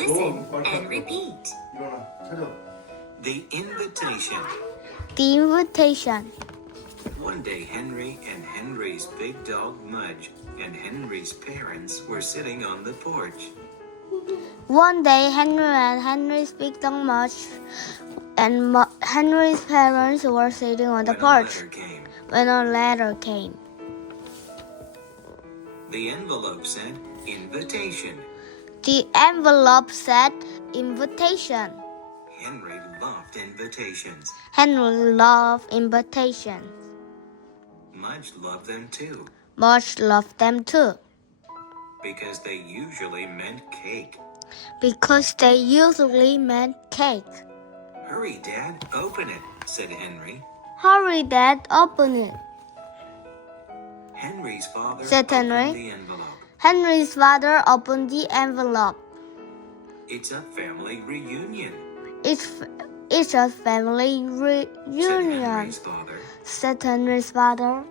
Listen and repeat. 일어나, 찾아. The invitation. The invitation. One day, Henry and Henry's big dog Mudge and Henry's parents were sitting on the porch. One day, Henry and Henry's big dog Mudge and Henry's parents were sitting on the porch when a letter came. The envelope said, "Invitation." The envelope said, "Invitation." Henry loved invitations. Henry loved invitations. Mudge loved them too, Mudge loved them too, because they usually meant cake. because they usually meant cake. "Hurry, Dad, open it," said Henry. Hurry, Dad, open it. Henry's father Said opened Henry. the envelope. Henry's father opened the envelope. "It's a family reunion," It's a family said reunion, Henry's father, said Henry's father,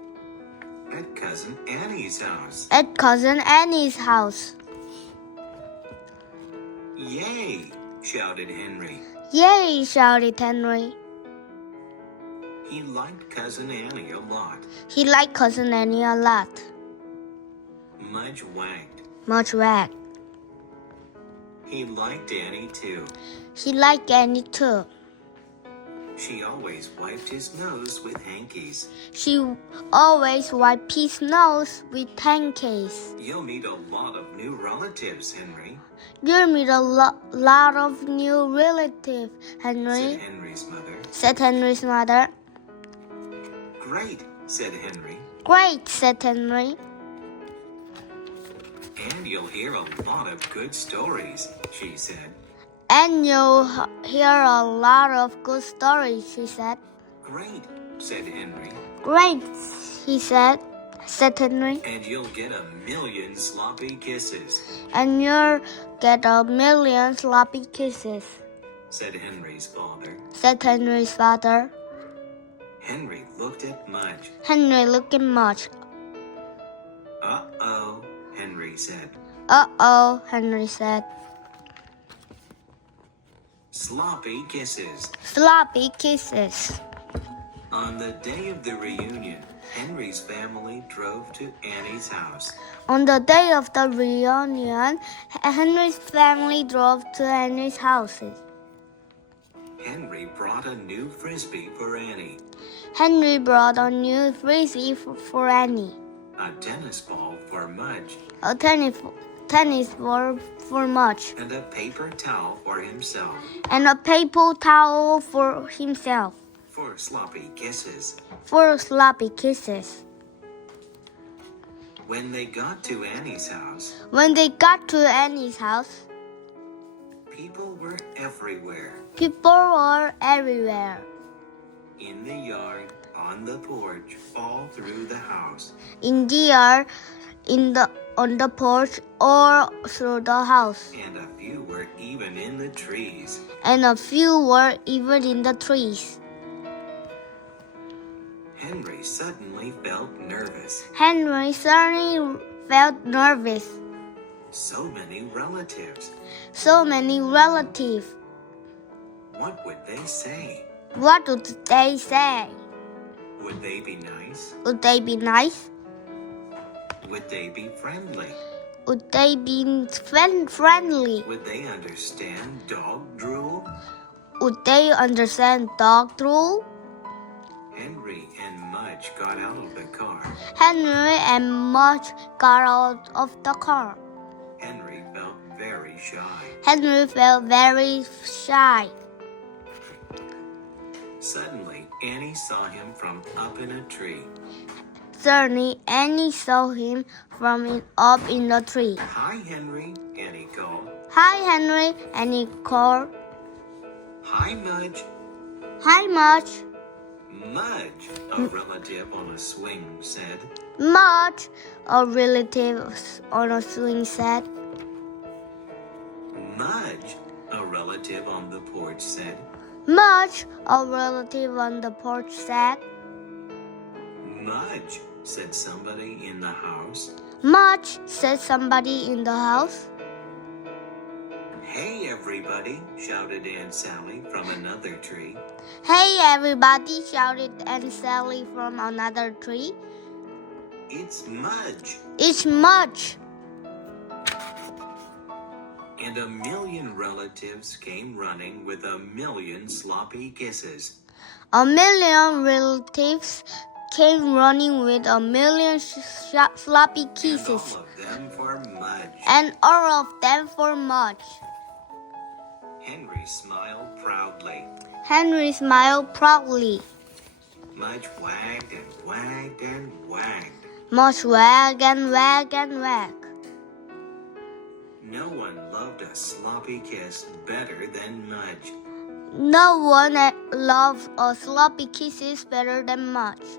at Cousin Annie's house. at Cousin Annie's house. "Yay!" shouted Henry. Yay, shouted Henry. He liked Cousin Annie a lot. He liked Cousin Annie a lot. Mudge wagged. Mudge wagged. He liked Annie too. He liked Annie too. She always wiped his nose with hankies. She always wiped his nose with hankies. "You'll meet a lot of new relatives, Henry," You'll meet a lot of new relatives, Henry, said Henry's mother. said Henry's mother. "Great," said Henry. Great, said Henry. "And you'll hear a lot of good stories," she said. And you'll hear a lot of good stories, she said. "Great," said Henry. Great, he said Henry. "And you'll get a million sloppy kisses," And you'll get a million sloppy kisses, said Henry's father. said Henry's father. Henry looked at Mudge. Henry looked at Mudge. "Uh-oh," Henry said. Uh-oh, Henry said. Sloppy kisses. Sloppy kisses. On the day of the reunion, Henry's family drove to Annie's house. On the day of the reunion, Henry's family drove to Annie's house. Henry brought a new frisbee for Annie, Henry brought a new frisbee for Annie, a tennis ball for Mudge, a tennis ball for Mudge, and a paper towel for himself, and a paper towel for himself, for sloppy kisses. for sloppy kisses. When they got to Annie's house, When they got to Annie's house, people were everywhere. people were everywhere. In the yard, on the porch, all through the house. In the yard, on the porch, or through the house. And a few were even in the trees. And a few were even in the trees. Henry suddenly felt nervous. Henry suddenly felt nervous. So many relatives. So many relatives. What would they say? What would they say? Would they be nice? Would they be nice? Would they be friendly? Would they be friendly? Would they understand dog drool? Would they understand dog drool? Henry and Mudge got out of the car. Henry and Mudge got out of the car. Henry felt very shy. Henry felt very shy. Suddenly, Annie saw him from up in a tree. Suddenly, Annie saw him from up in the tree. "Hi, Henry," Annie called. Hi, Henry, Annie called. "Hi, Mudge." Hi, Mudge. Mudge, a relative on a swing, said. Mudge, a relative on a swing said. Mudge, a relative on the porch, said. Mudge, a relative on the porch said. Mudge, said somebody in the house. Mudge, said somebody in the house. Hey, everybody, shouted Aunt Sally from another tree. Hey, everybody, shouted Aunt Sally from another tree. It's Mudge! It's Mudge! And a million relatives came running with a million sloppy kisses. A million relatives came running with a million sloppy kisses. And all of them for Mudge. And all of them for Mudge. Henry smiled proudly. Henry smiled proudly. Mudge wagged and wagged and wagged. Mudge wagged and wagged and wagged. No one loved a sloppy kiss better than Mudge. No one loves a sloppy kisses better than Mudge.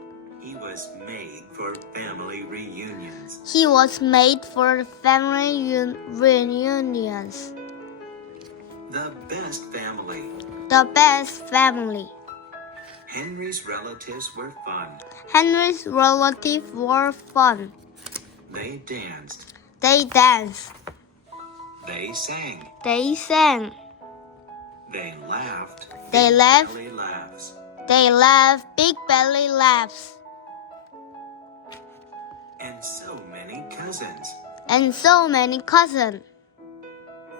He was made for family reunions. He was made for family reunions. The best family. The best family. Henry's relatives were fun. Henry's relatives were fun. They danced. They danced. They sang. They sang. They laughed. They laughed. Belly laughs. They laughed big belly laughs. And so many cousins. And so many cousins.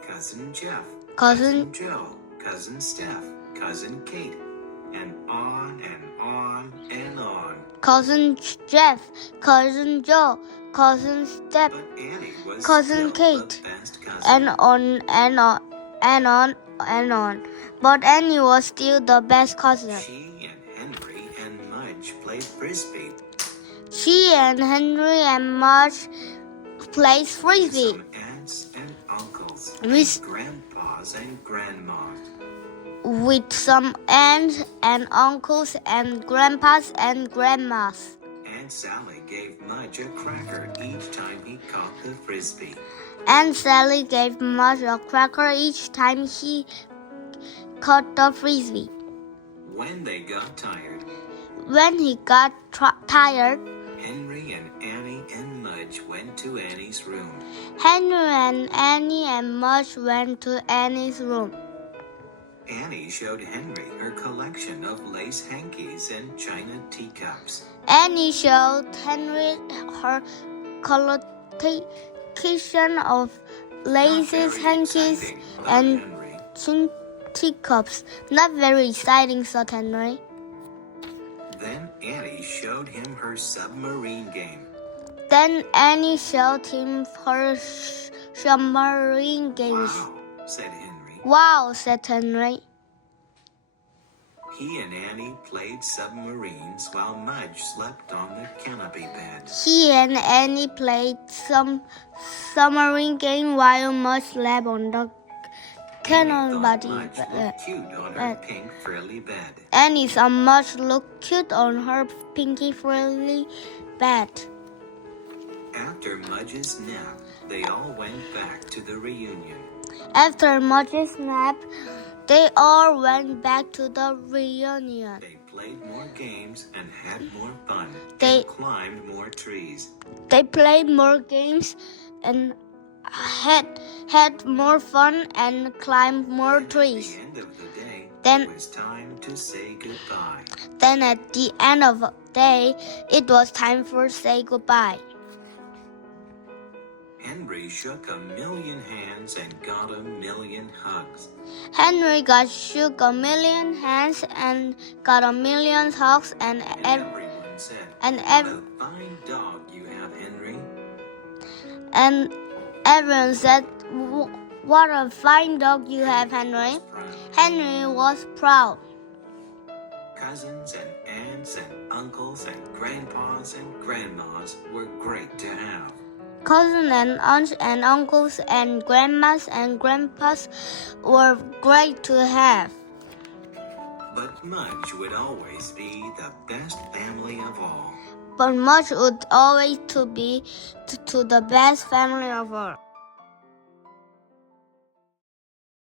Cousin Jeff. Cousin Joe. Cousin Steph. Cousin Kate. And on and on and on. Cousin Jeff, Cousin Joe, Cousin Steph, But Annie was Cousin still Kate, the best cousin. and on and on and on and on. But Annie was still the best cousin. She and Henry and Mudge played frisbee. She and Henry and Mudge played frisbee Some aunts and uncles. With- And grandpas and grandmas. with some aunts and uncles and grandpas and grandmas. Aunt Sally gave Mudge a cracker each time he caught the frisbee. Aunt Sally gave Mudge a cracker each time he caught the frisbee. When they got tired, When he got tired, Henry and Annie and Mudge went to Annie's room. Henry and Annie and Mudge went to Annie's room. Annie showed Henry her collection of lace hankies and china teacups. Annie showed Henry her collection of laces, hankies, Exciting, thought and Henry. teacups. Not very exciting, thought Henry. Then Annie showed him her submarine game. Then Annie showed him her submarine games. Wow, said Henry. Wow, said Henry. He and Annie played submarines while Mudge slept on the canopy bed. He and Annie played some submarine game while Mudge slept on the cannon body Mudge bed. looked cute on her pink frilly bed. Annie saw Mudge look cute on her pinky frilly bed. After Mudge's nap, they all went back to the reunion. After Mudge's nap, they all went back to the reunion. They played more games and had more fun. They- and climbed more trees. They played more games and had more fun and climbed more And trees. At the end of the day, Then- it was time to say goodbye. Then at the end of the day, it was time for say goodbye. Henry shook a million hands and got a million hugs. Henry shook a million hands and got a million hugs and And everyone said, and "What ev- a fine dog you have, Henry." and everyone said, "What a fine dog you have, Henry." Proud. Henry was proud. Cousins and aunts and uncles and grandpas and grandmas were great to have. Cousins and aunts and uncles and grandmas and grandpas were great to have. But Mudge would always be the best family of all. But Mudge would always be to the best family of all.